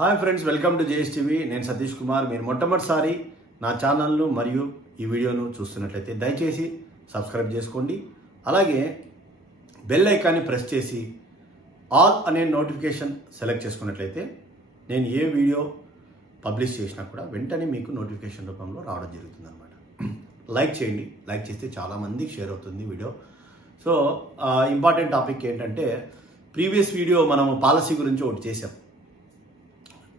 Hi friends, welcome to JS TV. నేను సతీష్ కుమార్. మీరు మొట్టమొదటిసారి నా ఛానల్ను మరియు ఈ వీడియోను చూస్తున్నట్లయితే దయచేసి సబ్స్క్రైబ్ చేసుకోండి. అలాగే బెల్ ఐకాన్ని ప్రెస్ చేసి ఆల్ అనే నోటిఫికేషన్ సెలెక్ట్ చేసుకున్నట్లయితే నేను ఏ వీడియో పబ్లిష్ చేసినా కూడా వెంటనే మీకు నోటిఫికేషన్ రూపంలో రావడం జరుగుతుంది అనమాట. లైక్ చేయండి. లైక్ చేస్తే చాలామందికి షేర్ అవుతుంది వీడియో. సో ఇంపార్టెంట్ టాపిక్ ఏంటంటే, ప్రీవియస్ వీడియో మనం పాలసీ గురించి ఒకటి చేసాం,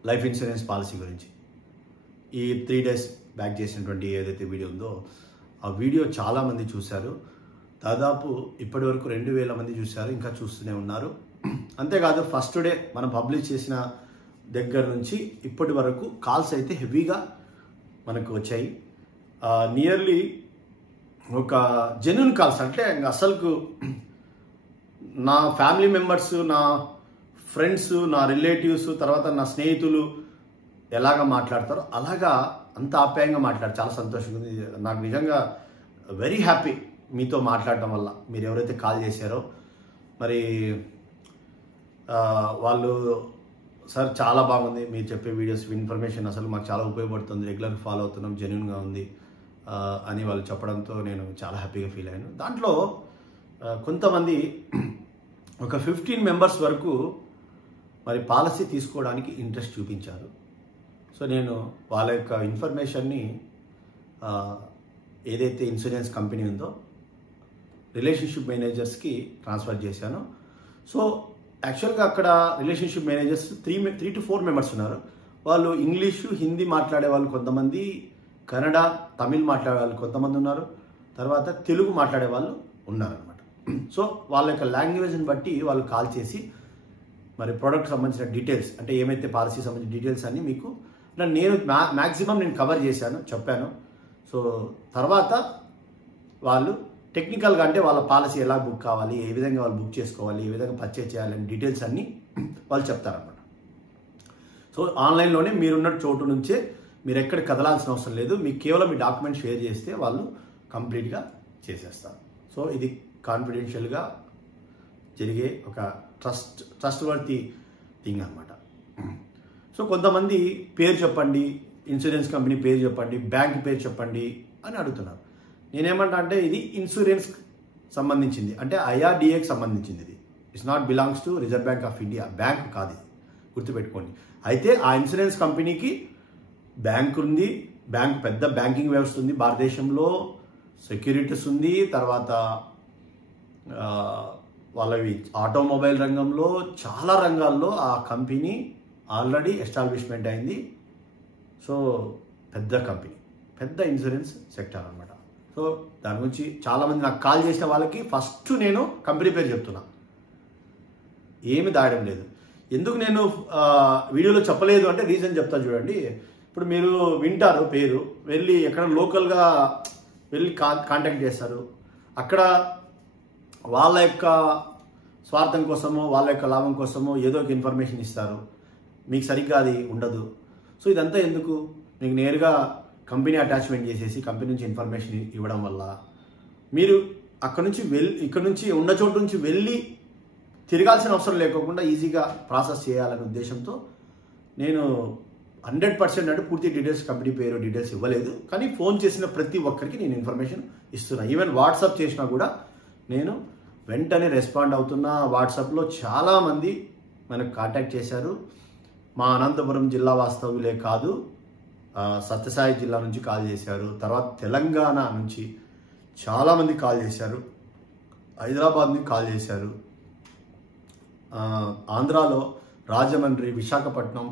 లైఫ్ ఇన్సూరెన్స్ పాలసీ గురించి. ఈ 3 days బ్యాక్ చేసినటువంటి ఏదైతే వీడియో ఉందో ఆ వీడియో చాలామంది చూశారు. దాదాపు ఇప్పటి వరకు 2000 మంది చూశారు, ఇంకా చూస్తూనే ఉన్నారు. అంతేకాదు ఫస్ట్ డే మనం పబ్లిష్ చేసిన దగ్గర నుంచి ఇప్పటి వరకు కాల్స్ అయితే హెవీగా మనకు వచ్చాయి. నియర్లీ ఒక జెన్యూన్ కాల్స్, అంటే అసలుకు నా ఫ్యామిలీ మెంబర్స్, నా ఫ్రెండ్స్, నా రిలేటివ్స్, తర్వాత నా స్నేహితులు ఎలాగ మాట్లాడతారో అలాగా అంత ఆప్యాయంగా మాట్లాడారు. చాలా సంతోషంగా ఉంది. నాకు నిజంగా వెరీ హ్యాపీ మీతో మాట్లాడటం వల్ల. మీరు ఎవరైతే కాల్ చేశారో మరి వాళ్ళు సార్ చాలా బాగుంది మీరు చెప్పే వీడియోస్, ఇన్ఫర్మేషన్ అసలు మాకు చాలా ఉపయోగపడుతుంది, రెగ్యులర్ ఫాలో అవుతున్నాం, జెన్యూన్గా ఉంది అని వాళ్ళు చెప్పడంతో నేను చాలా హ్యాపీగా ఫీల్ అయ్యాను. దాంట్లో కొంతమంది ఒక 15 members వరకు మరి పాలసీ తీసుకోవడానికి ఇంట్రెస్ట్ చూపించారు. సో నేను వాళ్ళ యొక్క ఇన్ఫర్మేషన్ని ఏదైతే ఇన్సూరెన్స్ కంపెనీ ఉందో రిలేషన్షిప్ మేనేజర్స్కి ట్రాన్స్ఫర్ చేశాను. సో యాక్చువల్గా అక్కడ రిలేషన్షిప్ మేనేజర్స్ 3 to 4 members ఉన్నారు. వాళ్ళు ఇంగ్లీషు, హిందీ మాట్లాడే వాళ్ళు కొంతమంది, కన్నడ, తమిళ్ మాట్లాడే వాళ్ళు కొంతమంది ఉన్నారు, తర్వాత తెలుగు మాట్లాడే వాళ్ళు ఉన్నారనమాట. సో వాళ్ళ యొక్క లాంగ్వేజ్ని బట్టి వాళ్ళు కాల్ చేసి మరి ప్రోడక్ట్ సంబంధించిన డీటెయిల్స్, అంటే ఏమైతే పాలసీ సంబంధించిన డీటెయిల్స్ అన్నీ మీకు నేను మ్యాక్సిమం నేను కవర్ చేశాను, చెప్పాను. సో తర్వాత వాళ్ళు టెక్నికల్గా, అంటే వాళ్ళ పాలసీ ఎలా బుక్ కావాలి, ఏ విధంగా వాళ్ళు బుక్ చేసుకోవాలి, ఏ విధంగా పర్చేజ్ చేయాలని డీటెయిల్స్ అన్నీ వాళ్ళు చెప్తారన్నమాట. సో ఆన్లైన్లోనే మీరున్న చోటు నుంచే మీరు ఎక్కడ కదలాల్సిన అవసరం లేదు. మీకు కేవలం మీ డాక్యుమెంట్ షేర్ చేస్తే వాళ్ళు కంప్లీట్గా చేసేస్తారు. సో ఇది కాన్ఫిడెన్షియల్గా జరిగే ఒక ట్రస్ట్ వర్తీ థింగ్ అనమాట. సో కొంతమంది పేరు చెప్పండి, ఇన్సూరెన్స్ కంపెనీ పేరు చెప్పండి, బ్యాంక్ పేరు చెప్పండి అని అడుగుతున్నారు. నేనేమంటా అంటే ఇది ఇన్సూరెన్స్ సంబంధించింది, అంటే IRDAకి సంబంధించింది. ఇది it's not belongs to reserve bank of India, bank కాదు, ఇది గుర్తుపెట్టుకోండి. అయితే ఆ ఇన్సూరెన్స్ కంపెనీకి బ్యాంక్ ఉంది, పెద్ద బ్యాంకింగ్ వ్యవస్థ ఉంది భారతదేశంలో, సెక్యూరిటీస్ ఉంది, తర్వాత వాళ్ళవి ఆటోమొబైల్ రంగంలో చాలా రంగాల్లో ఆ కంపెనీ ఆల్రెడీ ఎస్టాబ్లిష్మెంట్ అయింది. సో పెద్ద కంపెనీ, పెద్ద ఇన్సూరెన్స్ సెక్టర్ అనమాట. సో దాని గురించి చాలామంది నాకు కాల్ చేసిన వాళ్ళకి ఫస్ట్ నేను కంపెనీ పేరు చెప్తున్నా, ఏమి దాయడం లేదు. ఎందుకు నేను వీడియోలో చెప్పలేదు అంటే రీజన్ చెప్తా చూడండి. ఇప్పుడు మీరు వింటారు పేరు, వెళ్ళి ఎక్కడ లోకల్గా వెళ్ళి కాంటాక్ట్ చేస్తారు, అక్కడ వాళ్ళ యొక్క స్వార్థం కోసమో వాళ్ళ యొక్క లాభం కోసమో ఏదో ఒక ఇన్ఫర్మేషన్ ఇస్తారు, మీకు సరిగ్గా అది ఉండదు. సో ఇదంతా ఎందుకు? మీకు నేరుగా కంపెనీ అటాచ్మెంట్ చేసేసి కంపెనీ నుంచి ఇన్ఫర్మేషన్ ఇవ్వడం వల్ల మీరు ఇక్కడ నుంచి ఉన్న చోటు నుంచి వెళ్ళి తిరగాల్సిన అవసరం లేకోకుండా ఈజీగా ప్రాసెస్ చేయాలనే ఉద్దేశంతో నేను 100% అంటే పూర్తి డీటెయిల్స్, కంపెనీ పేరు డీటెయిల్స్ ఇవ్వలేదు. కానీ ఫోన్ చేసిన ప్రతి ఒక్కరికి నేను ఇన్ఫర్మేషన్ ఇస్తున్నా. ఈవెన్ వాట్సాప్ చేసినా కూడా నేను వెంటనే రెస్పాండ్ అవుతున్నా. వాట్సాప్లో చాలామంది మనకు కాంటాక్ట్ చేశారు. మా అనంతపురం జిల్లా వాస్తవ్యులే కాదు, సత్యసాయి జిల్లా నుంచి కాల్ చేశారు, తర్వాత తెలంగాణ నుంచి చాలామంది కాల్ చేశారు, హైదరాబాద్ నుంచి కాల్ చేశారు, ఆంధ్రాలో రాజమండ్రి, విశాఖపట్నం,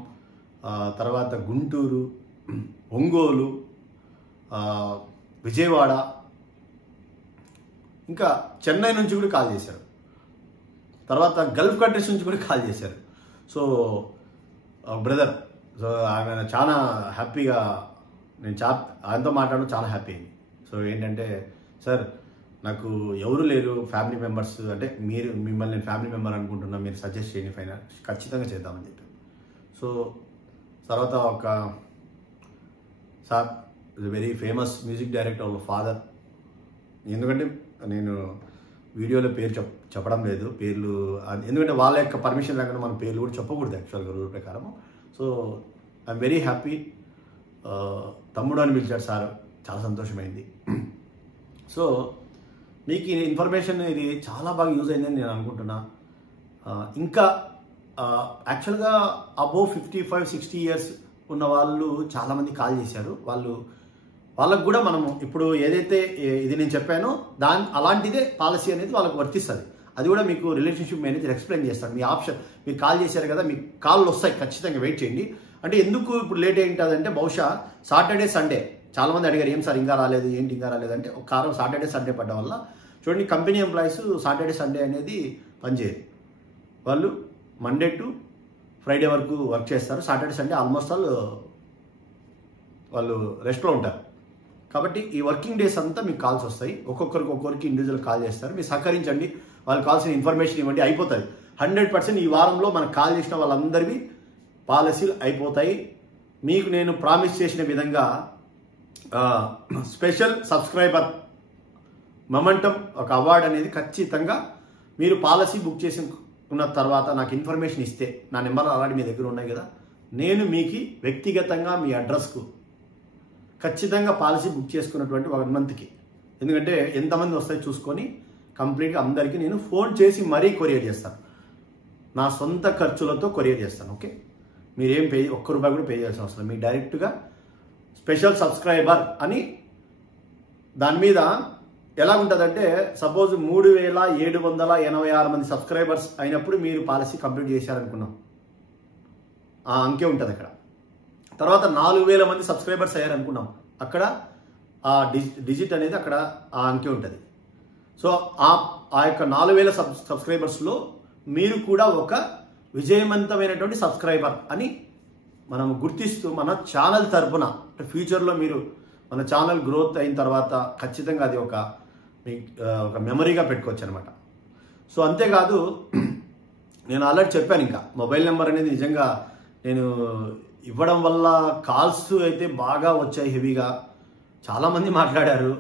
తర్వాత గుంటూరు, ఒంగోలు, విజయవాడ, ఇంకా చెన్నై నుంచి కూడా కాల్ చేశారు, తర్వాత గల్ఫ్ కంట్రీస్ నుంచి కూడా కాల్ చేశారు. సో బ్రదర్, సో ఆయన చాలా హ్యాపీగా, ఆయనతో మాట్లాడడం చాలా హ్యాపీ అయింది. సో ఏంటంటే, సార్ నాకు ఎవరు లేరు, ఫ్యామిలీ మెంబర్స్, అంటే మిమ్మల్ని నేను ఫ్యామిలీ మెంబర్ అనుకుంటున్నా, మీరు సజెస్ట్ చేయండి, ఫైనల్ ఖచ్చితంగా చేద్దామని చెప్పాను. సో తర్వాత ఒక sir very famous music director వాళ్ళ ఫాదర్, ఎందుకంటే నేను వీడియోలో పేరు చెప్పడం లేదు, పేర్లు ఎందుకంటే వాళ్ళ యొక్క పర్మిషన్ లేకుండా మన పేర్లు కూడా చెప్పకూడదు యాక్చువల్గా రూల్ ప్రకారం. So I'm very happy. తమ్ముడు అని పిలిచాడు సార్, చాలా సంతోషమైంది. సో మీకు ఈ ఇన్ఫర్మేషన్ ఇది చాలా బాగా యూజ్ అయిందని నేను అనుకుంటున్నా. ఇంకా యాక్చువల్గా అబోవ్ 55-60 ఇయర్స్ ఉన్న వాళ్ళు చాలామంది కాల్ చేశారు. వాళ్ళకు కూడా మనము ఇప్పుడు ఏదైతే ఇది నేను చెప్పానో అలాంటిదే పాలసీ అనేది వాళ్ళకు వర్తిస్తుంది. అది కూడా మీకు రిలేషన్షిప్ మేనేజర్ ఎక్స్ప్లెయిన్ చేస్తాడు. మీ ఆప్షన్, మీరు కాల్ చేశారు కదా, మీకు కాళ్ళు వస్తాయి, ఖచ్చితంగా వెయిట్ చేయండి. అంటే ఎందుకు ఇప్పుడు లేట్ అయి ఉంటుందంటే బహుశా సాటర్డే సండే చాలామంది అడిగారు, ఏం సార్ ఇంకా రాలేదు, ఏంటి ఇంకా రాలేదు అంటే ఒక కారణం సాటర్డే సండే పడ్డం వల్ల. చూడండి, కంపెనీ ఎంప్లాయీస్ సాటర్డే సండే అనేది పనిచేయరు. వాళ్ళు మండే టు ఫ్రైడే వరకు వర్క్ చేస్తారు. సాటర్డే సండే ఆల్మోస్ట్ ఆల్ వాళ్ళు రెస్ట్లో ఉంటారు. కాబట్టి ఈ వర్కింగ్ డేస్ అంతా మీకు కాల్స్ వస్తాయి. ఒక్కొక్కరికి ఇండివిజువల్ కాల్ చేస్తారు. మీరు సహకరించండి, వాళ్ళు కావాల్సిన ఇన్ఫర్మేషన్ ఇవ్వండి, అయిపోతుంది. 100% ఈ వారంలో మనకు కాల్ చేసిన వాళ్ళందరివి పాలసీలు అయిపోతాయి. మీకు నేను ప్రామిస్ చేసిన విధంగా స్పెషల్ సబ్స్క్రైబర్ మొమెంటం ఒక అవార్డు అనేది ఖచ్చితంగా మీరు పాలసీ బుక్ చేసుకున్న తర్వాత నాకు ఇన్ఫర్మేషన్ ఇస్తే, నా నెంబర్ ఆల్రెడీ మీ దగ్గర ఉన్నాయి కదా, నేను మీకు వ్యక్తిగతంగా మీ అడ్రస్కు ఖచ్చితంగా పాలసీ బుక్ చేసుకున్నటువంటి 1 మంత్కి, ఎందుకంటే ఎంతమంది వస్తాయి చూసుకొని కంప్లీట్గా అందరికీ నేను ఫోన్ చేసి మరీ కొరియర్ చేస్తాను. నా సొంత ఖర్చులతో కొరియర్ చేస్తాను. ఓకే, మీరేం ఒక్క రూపాయి కూడా పే చేయాల్సిన అవసరం. మీరు డైరెక్ట్గా స్పెషల్ సబ్స్క్రైబర్ అని దాని మీద ఎలా ఉంటుందంటే, సపోజ్ 3786 మంది సబ్స్క్రైబర్స్ అయినప్పుడు మీరు పాలసీ కంప్లీట్ చేశారనుకున్నాం, ఆ అంకె ఉంటుంది అక్కడ. తర్వాత 4000 మంది సబ్స్క్రైబర్స్ అయ్యారనుకున్నాం, అక్కడ ఆ డిజిట్ అనేది అక్కడ ఆ అంకె ఉంటుంది. సో ఆ యొక్క 4000 సబ్స్క్రైబర్స్లో మీరు కూడా ఒక విజయవంతమైనటువంటి సబ్స్క్రైబర్ అని మనం గుర్తిస్తూ మన ఛానల్ తరపున ఫ్యూచర్లో మీరు మన ఛానల్ గ్రోత్ అయిన తర్వాత ఖచ్చితంగా అది ఒక మెమరీగా పెట్టుకోవచ్చు అనమాట. సో అంతేకాదు, నేను ఆల్రెడీ చెప్పాను, ఇంకా మొబైల్ నెంబర్ అనేది నిజంగా నేను ఇవ్వడం వల్ల కాల్స్ అయితే బాగా వచ్చాయి, హెవీగా చాలామంది మాట్లాడారు.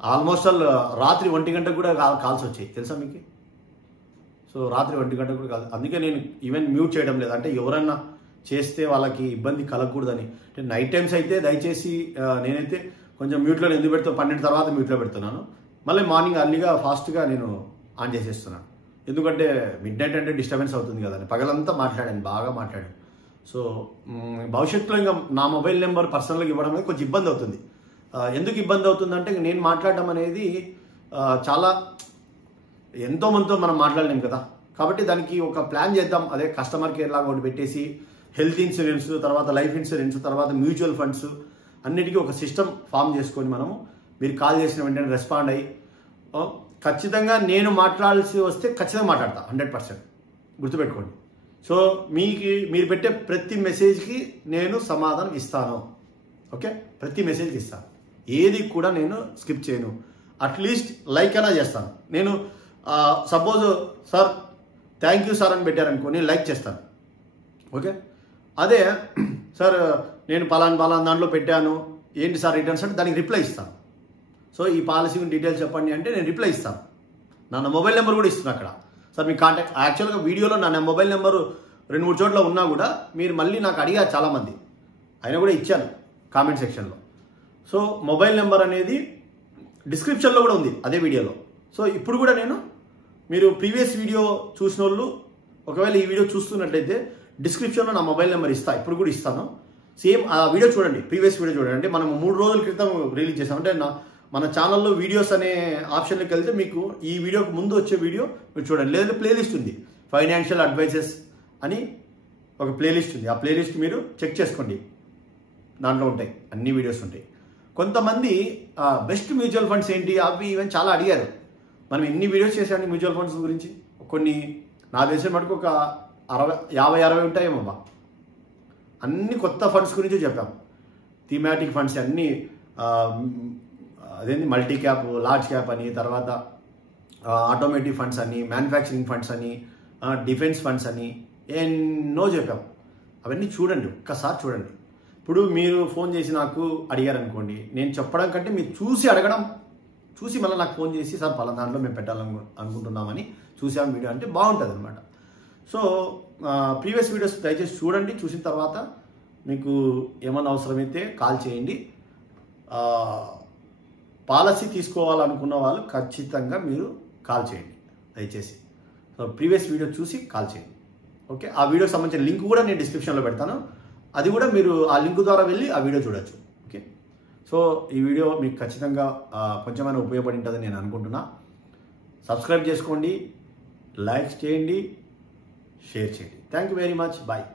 ఆల్మోస్ట్ ఆల్ రాత్రి 1 గంటకు కూడా కాల్స్ వచ్చాయి, తెలుసా మీకు? సో రాత్రి 1 గంటకు కూడా కాదు. అందుకే నేను ఈవెన్ మ్యూట్ చేయడం లేదు, అంటే ఎవరన్నా చేస్తే వాళ్ళకి ఇబ్బంది కలగకూడదని. అంటే నైట్ టైమ్స్ అయితే దయచేసి నేనైతే కొంచెం మ్యూట్లో ఎందుకు పెడతాను, 12 తర్వాత మ్యూట్లో పెడుతున్నాను. మళ్ళీ మార్నింగ్ అర్లీగా ఫాస్ట్గా నేను ఆన్ చేసేస్తున్నాను. ఎందుకంటే మిడ్ నైట్ అంటే డిస్టర్బెన్స్ అవుతుంది కదండి. పగలంతా మాట్లాడాను, బాగా మాట్లాడాను. సో భవిష్యత్తులో ఇంకా నా మొబైల్ నెంబర్ పర్సనల్గా ఇవ్వడం అనేది కొంచెం ఇబ్బంది అవుతుంది. ఎందుకు ఇబ్బంది అవుతుందంటే, నేను మాట్లాడడం అనేది చాలా ఎంతోమందితో మనం మాట్లాడలేం కదా. కాబట్టి దానికి ఒక ప్లాన్ చేద్దాం. అదే కస్టమర్ కేర్ లాగా ఒకటి పెట్టేసి హెల్త్ ఇన్సూరెన్స్, తర్వాత లైఫ్ ఇన్సూరెన్స్, తర్వాత మ్యూచువల్ ఫండ్స్ అన్నిటికీ ఒక సిస్టమ్ ఫామ్ చేసుకొని మనము మీరు కాల్ చేసిన వెంటనే రెస్పాండ్ అయ్యి ఖచ్చితంగా నేను మాట్లాడాల్సి వస్తే ఖచ్చితంగా మాట్లాడతా, 100% గుర్తుపెట్టుకోండి. సో మీరు పెట్టే ప్రతి మెసేజ్కి నేను సమాధానం ఇస్తాను. ఓకే, ప్రతి మెసేజ్కి ఇస్తాను, ఏది కూడా నేను స్కిప్ చేయను. అట్లీస్ట్ లైక్ అయినా చేస్తాను. నేను suppose sir thank you sir అని పెట్టారనుకో, నేను లైక్ చేస్తాను. ఓకే, అదే సార్ నేను పలానా దాంట్లో పెట్టాను, ఏంటి సార్ రిటర్న్స్ అంటే దానికి రిప్లై ఇస్తాను. సో ఈ పాలసీ డీటెయిల్స్ చెప్పండి అంటే నేను రిప్లై ఇస్తాను. నా మొబైల్ నెంబర్ కూడా ఇస్తున్నా అక్కడ. సార్ మీ కాంటాక్ట్, యాక్చువల్గా వీడియోలో నా మొబైల్ నెంబరు 2-3 చోట్ల ఉన్నా కూడా మీరు మళ్ళీ నాకు అడిగారు చాలామంది, అయినా కూడా ఇచ్చాను కామెంట్ సెక్షన్లో. సో మొబైల్ నెంబర్ అనేది డిస్క్రిప్షన్లో కూడా ఉంది అదే వీడియోలో. సో ఇప్పుడు కూడా మీరు ప్రీవియస్ వీడియో చూసిన వాళ్ళు ఒకవేళ ఈ వీడియో చూస్తున్నట్లయితే డిస్క్రిప్షన్లో నా మొబైల్ నెంబర్ ఇస్తాను, ఇప్పుడు కూడా ఇస్తాను. సేమ్ ఆ వీడియో చూడండి, ప్రీవియస్ వీడియో చూడండి. అంటే మనం 3 రోజుల క్రితం రిలీజ్ చేసాం. అంటే మన ఛానల్లో వీడియోస్ అనే ఆప్షన్లోకి వెళ్తే మీకు ఈ వీడియోకి ముందు వచ్చే వీడియో మీరు చూడండి. లేదంటే ప్లేలిస్ట్ ఉంది, ఫైనాన్షియల్ అడ్వైజెస్ అని ఒక ప్లేలిస్ట్ ఉంది. ఆ ప్లేలిస్ట్ మీరు చెక్ చేసుకోండి, దాంట్లో ఉంటాయి, అన్ని వీడియోస్ ఉంటాయి. కొంతమంది బెస్ట్ మ్యూచువల్ ఫండ్స్ ఏంటి అవి ఇవన్నీ చాలా అడిగారు. మనం ఎన్ని వీడియోస్ చేసామండి మ్యూచువల్ ఫండ్స్ గురించి. కొన్ని నా తెలిసిన మటుకు ఒక 50-60 ఉంటాయేమో. అన్ని కొత్త ఫండ్స్ గురించి చెప్పాము. థీమాటిక్ ఫండ్స్ అన్నీ, అదేంటి మల్టీ క్యాప్, లార్జ్ క్యాప్ అని, తర్వాత ఆటోమేటిక్ ఫండ్స్ అని, మ్యానుఫ్యాక్చరింగ్ ఫండ్స్ అని, డిఫెన్స్ ఫండ్స్ అని ఎన్నో చెప్పాం. అవన్నీ చూడండి, ఒక్కసారి చూడండి. ఇప్పుడు మీరు ఫోన్ చేసి నాకు అడిగారనుకోండి, నేను చెప్పడం కంటే మీరు చూసి అడగడం, చూసి మళ్ళీ నాకు ఫోన్ చేసి సార్ పలానా దాంట్లో మేము పెట్టాలని అనుకుంటున్నామని చూసాం వీడియో అంటే బాగుంటుంది అనమాట. సో ప్రీవియస్ వీడియోస్ దయచేసి చూడండి, చూసిన తర్వాత మీకు ఏమైనా అవసరమైతే కాల్ చేయండి. పాలసీ తీసుకోవాలనుకున్న వాళ్ళు ఖచ్చితంగా మీరు కాల్ చేయండి దయచేసి. సో ప్రీవియస్ వీడియో చూసి కాల్ చేయండి. ఓకే, ఆ వీడియోకి సంబంధించిన లింక్ కూడా నేను డిస్క్రిప్షన్లో పెడతాను, అది కూడా మీరు ఆ లింక్ ద్వారా వెళ్ళి ఆ వీడియో చూడొచ్చు. ఓకే, సో ఈ వీడియో మీకు ఖచ్చితంగా కొంచెమైనా ఉపయోగపడి ఉంటుందని నేను అనుకుంటున్నా. సబ్స్క్రైబ్ చేసుకోండి, లైక్ చేయండి, షేర్ చేయండి. Thank you very much. Bye.